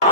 ও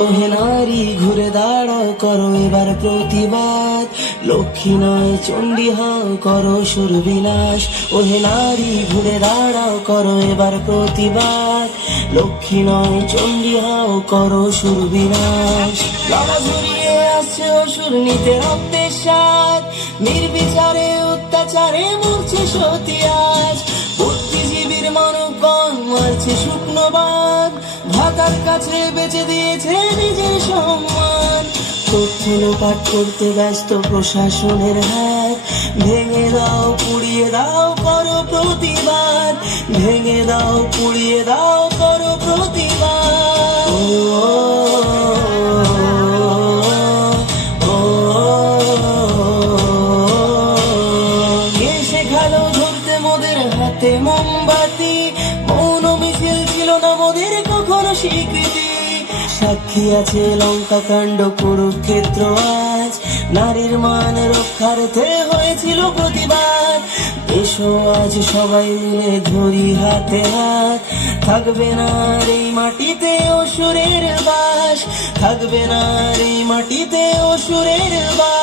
ওহে নারী ঘুরে দাঁড়াও করো এবার প্রতিবাদ, লক্ষ্মী নয় চণ্ডী হও করো সুরবিলাস। ওহে নারী ঘুরে দাঁড়াও করো এবার প্রতিবাদ, লক্ষ্মী নয় চণ্ডী হও করো সুরবিলাস। গলা ঝুরিয়ে আসছে অসুর নিতে রক্তের স্বাদ, নির্বিচারে অত্যাচারে মরছে সতী আজ। বুদ্ধিজীবীর মানবগণ মারছে শুকনো বাঘ, ভাতার কাছে বেচে দিয়েছে নিজের সম্মান। তথ্য লোপাট করতে ব্যস্ত প্রশাসনের হাত, ভেঙে দাও পুড়িয়ে দাও করো প্রতিবাদ, ভেঙে দাও পুড়িয়ে দাও করো প্রতিবাদ। কে শেখালো ধরতে মোদের হাতে মোমবাতি, মৌন মিছিল ছিল না মোদের কখনো স্বীকৃতি। সাক্ষী আছে লঙ্কা কাণ্ড কুরুক্ষেত্র আজ, নারীর মান রক্ষার্থে হয়েছিল প্রতিবাদ। এসো আজ সবাই মিলে ধরি হাতে হাত, থাকবে না আর এই মাটিতে অসুরের বাস, থাকবে না আর এই মাটিতে অসুরের বাস।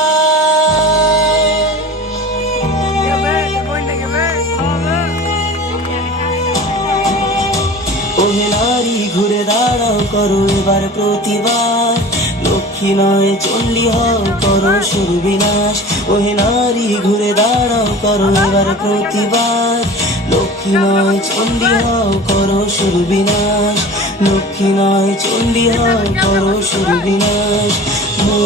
ওহে নারী ঘুরে দাঁড়াও করো এবার প্রতিবাদ, লক্ষ্মী নয় চণ্ডী হও করো সুরবিলাস। ওহে নারী ঘুরে দাঁড়াও করো এবার প্রতিবাদ, লক্ষ্মী নয় চণ্ডী হও করো সুরবিলাস, লক্ষ্মী নয় চণ্ডী হও করো সুরবিলাস। ও